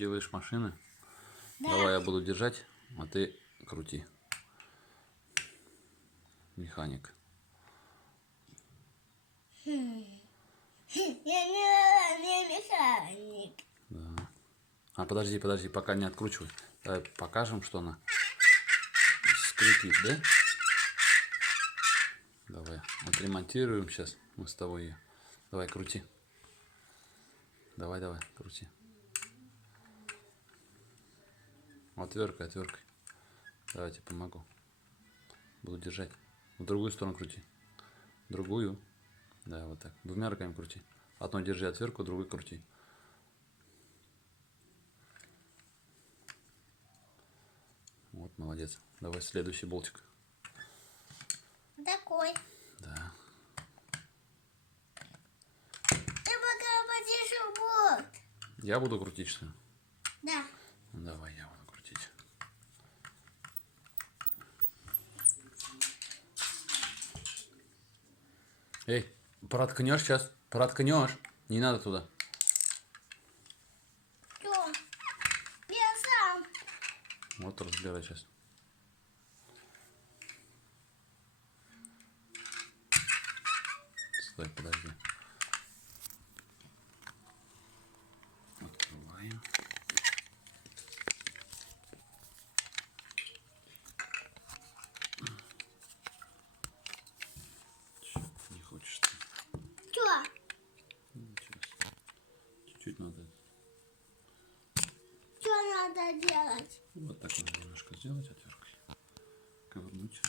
делаешь машины? Да. Давай я буду держать, а ты крути. Механик. Я не механик. Да. А подожди, пока не откручивай. Давай покажем, что она скрипит, да? Давай, отремонтируем сейчас мы с тобой ее. Давай, крути. Давай, крути. Отверткой. Давайте помогу. Буду держать. В другую сторону крути. Другую. Да, вот так. Двумя руками крути. Одной держи отвертку, другой крути. Вот, молодец. Давай следующий болтик. Такой. Да. Ты пока потише болт. Я буду крутить, что ли? Да. Ну, давай, я буду крутить. Эй, проткнешь сейчас. Проткнешь. Не надо туда. Что? Я сам. Вот разбирай сейчас. Стой, подожди. Открываем. Чё, не хочешь ты? Что? Сейчас. Чуть-чуть надо. Что надо делать? Вот так надо немножко сделать отверткой. Ковырнуть.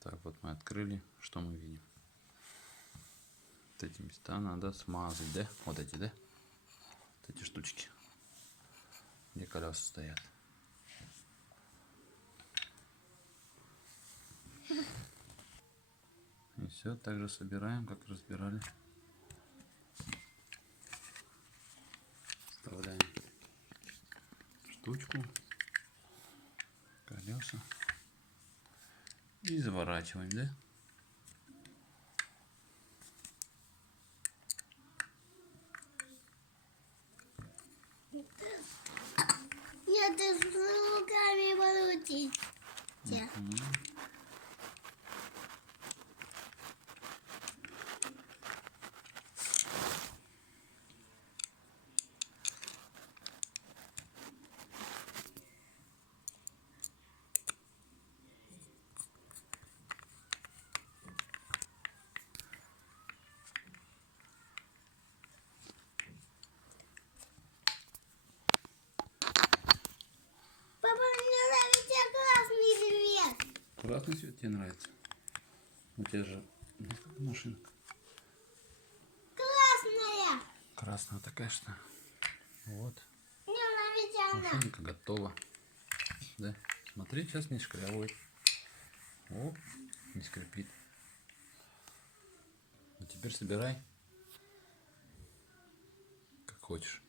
Так, вот мы открыли. Что мы видим? Вот эти места надо смазать, да? Вот эти, да? Вот эти штучки. Где колеса стоят. И все, так же собираем, как разбирали. Вставляем штучку, колеса и заворачиваем, да? Нет, ты с руками получить. Папа, мне нравится красный цвет. Красный цвет тебе нравится? У тебя же несколько машинок. Красная. Красная такая что? Вот. Мне нравится она. Машинка готова. Да? Смотри, сейчас не шкрябывает. О, не скрипит. А теперь собирай. Как хочешь.